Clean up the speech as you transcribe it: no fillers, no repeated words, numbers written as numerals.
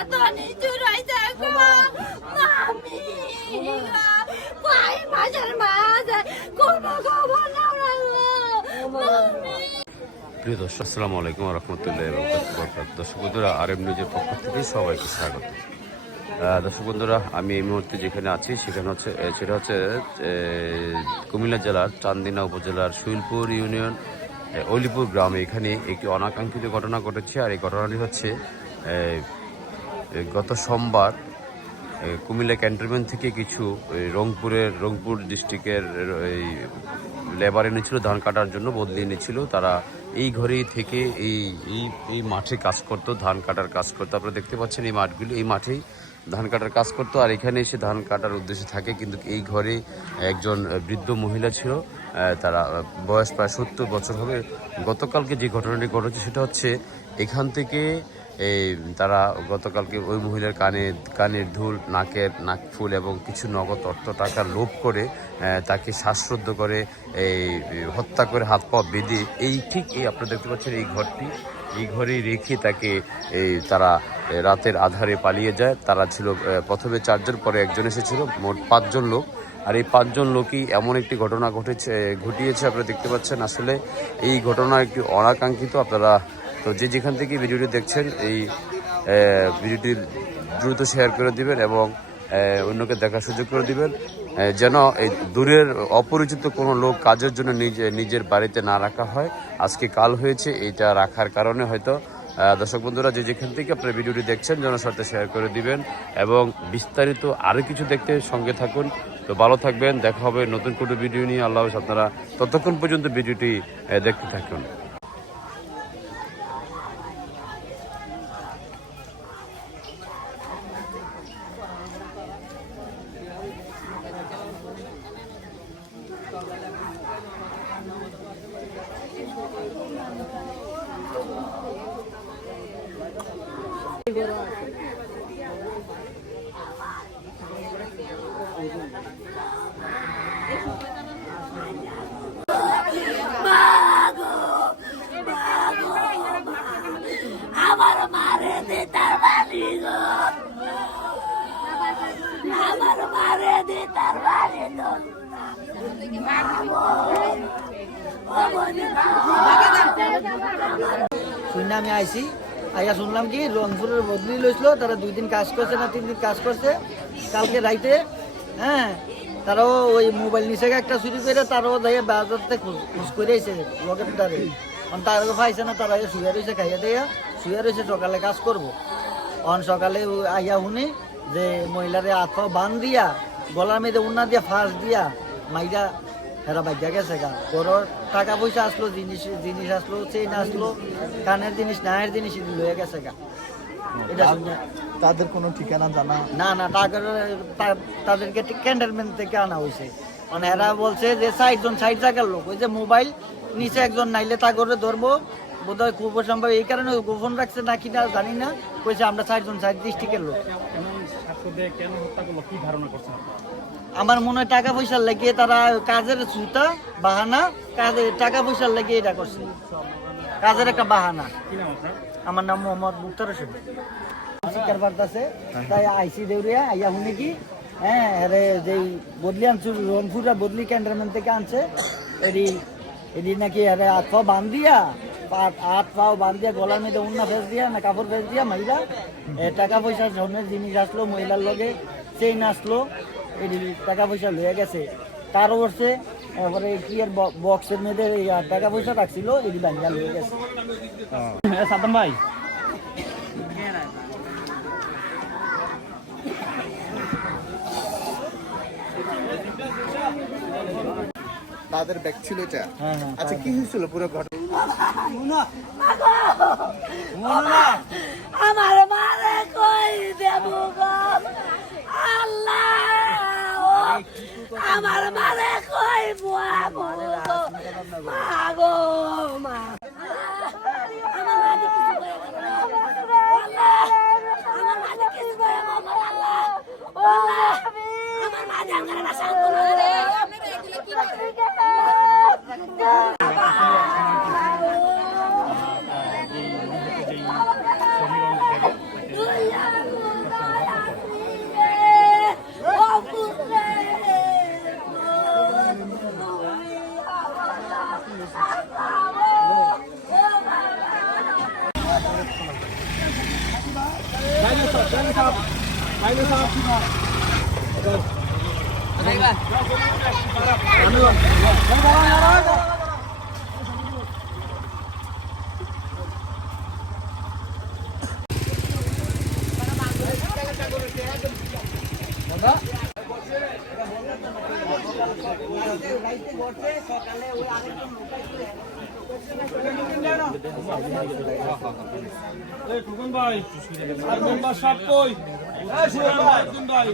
এত নিচুর হয়েছে মামি কয় মাসের মাঝ কোনো খবর না প্রিয় দর্শক, আসসালামু আলাইকুম ওয়া রাহমাতুল্লাহি ওয়া বারাকাতুহু। দর্শক বন্ধুরা, আরএম নিউজের পক্ষ থেকে সবাইকে স্বাগত। দর্শক বন্ধুরা, আমি এই মুহূর্তে যেখানে আছি সেটা হচ্ছে কুমিল্লা জেলার চান্দিনা উপজেলার শুইলপুর ইউনিয়ন অলিপুর গ্রামে। এখানে একটি অনাকাঙ্ক্ষিত ঘটনা ঘটেছে। আর এই ঘটনাটি হচ্ছে গত সোমবার কুমিল্লা ক্যান্টনমেন্ট থেকে কিছু রংপুর ডিস্ট্রিক্টের লেবার এনেছিল ধান কাটার জন্য, বদলি এনেছিল। তারা এই ঘরেই থেকে এই মাঠে কাজ করতো, ধান কাটার কাজ করতো। আপনারা দেখতে পাচ্ছেন এই মাঠগুলি, এই মাঠেই ধান কাটার কাজ করতো। আর এখানে এসে ধান কাটার উদ্দেশ্যে থাকে। কিন্তু এই ঘরে একজন বৃদ্ধ মহিলা ছিল, তারা বয়স প্রায় 70 বছর হবে। গতকালকে যে ঘটনাটি ঘটেছে সেটা হচ্ছে এখান থেকে তারা গতকালকে ওই মহিলার কানের দুল, নাকফুল এবং কিছু নগদ অর্থ টাকা লোভ করে তাকে শ্বাসরুদ্ধ করে হত্যা করে হাত পা বেঁধে আপনারা দেখতে পাচ্ছেন এই ঘরেই রেখে তাকে তারা রাতের আধারে পালিয়ে যায়। তারা ছিল প্রথমে 4 জন, পরে একজন এসেছিল, মোট 5 জন লোক। আর এই 5 জন লোকই এমন একটি ঘটনা ঘটিয়েছে আপনারা দেখতে পাচ্ছেন। আসলে এই ঘটনা একটি অনাকাঙ্ক্ষিত। আপনারা তো যেখান থেকে ভিডিওটি দেখছেন এই ভিডিওটি দ্রুত শেয়ার করে দিবেন এবং অন্যকে দেখার সুযোগ করে দিবেন, যেন এই দূরের অপরিচিত কোনো লোক কাজের জন্য নিজের বাড়িতে না রাখা হয়। আজকে কাল হয়েছে, এইটা রাখার কারণে হয়তো। দর্শক বন্ধুরা, যেখান থেকে আপনারা ভিডিওটি দেখছেন জনস্বার্থে শেয়ার করে দিবেন এবং বিস্তারিত আরও কিছু দেখতে সঙ্গে থাকুন। তো ভালো থাকবেন, দেখা হবে নতুন কোনো ভিডিও নিয়ে। আল্লাহ হাফেজ। আপনারা ততক্ষণ পর্যন্ত ভিডিওটি দেখতে থাকুন। আমার মারে দে তার বাড়ি গো, আমার মারে দে তার বাড়ি গো। শুনে আমি আইসি আইয়া শুনলাম কি রংপুরের বদলি লইছিল, তারা 2 দিন কাজ করছে না 3 দিন কাজ করছে। কালকে রাইতে তারাও ওই মোবাইল নিচে একটা চুরি করে তারাও যাইয়া বাজার থেকে খোঁজ করে আইসে লগের দ্বারে। তারা পাইছে না, তারা শুয়ে রয়েছে, খাইয়া দিয়া শুয়ে রয়েছে, সকালে কাজ করবো। সকালে আইয়া শুনি যে মহিলারে হাত বান দিয়া গলার মেয়েদের উন্না দিয়া ফাঁস দিয়া মাইরা এরা বাইজা গেছে গা। বড় টাকা পয়সা আসলো, জিনিস আসলো, চেইন আসলো, কানের জিনিস, নায়ের জিনিস লয়ে গেছে গা। এটা তাদের কোনো ঠিকানা জানা না তাদেরকে ক্যান্টনমেন্ট থেকে আনা হয়েছে। মানে এরা বলছে যে 60 জায়গার লোক, ওই যে মোবাইল নিচে একজন নাইলে তা করে ধরবো বোধহয় খুব সম্ভব, এই কারণে গোপন রাখছে না কিনা জানি না। কইছে আমরা 60 ডিস্ট্রিক্টের লোক। আমার মনে হয় টাকা পয়সার লাগিয়ে তারা কাজের ছুতা বাহানা, টাকা পয়সার লাগিয়ে এটা করছে, কাজের একটা বাহানা। আমার নাম মোহাম্মদ মুক্তার হোসেন। শিকার বার্তাছে তাই আইসি দেউরিয়া আইয়া শুনে কি যেই বদলি আনছু রংপুরা বদলি ক্যান্টনমেন্ট থেকে আনছে, এটি নাকি হাত পা বান দিয়া হাত পাও বান দিয়া গলার মধ্যে উন্না ফেস দিয়া না কাপড় ফেস দিয়া মাইরা টাকা পয়সার ধরনের জিনিস আসলো, মহিলার লগে চেইন আসলো, এটি টাকা পয়সা লয়ে গেছে। তার বসে এবারে কি আর বক্সের মধ্যে টাকা পয়সা রাখছিল, এটি বাঙ্গা লয়ে গেছে। সাদ্দাম ভাই তাদের ব্যাগ ছিল এটা। আচ্ছা, কি হয়েছিল পুরো ঘটনা? আমার মারে কই দেব গো আল্লাহ, আমার মারে কই বুয়া গো মা গো মা। আমার মাঝে কিছু করে আল্লাহ, আমার মাঝে কিছু করে আল্লাহ, আমার মাঝে আমার না শান্ত রে। আপনি এগুলো কি খোকন ভাই আর মেম্বার সাহেব কই? ভাই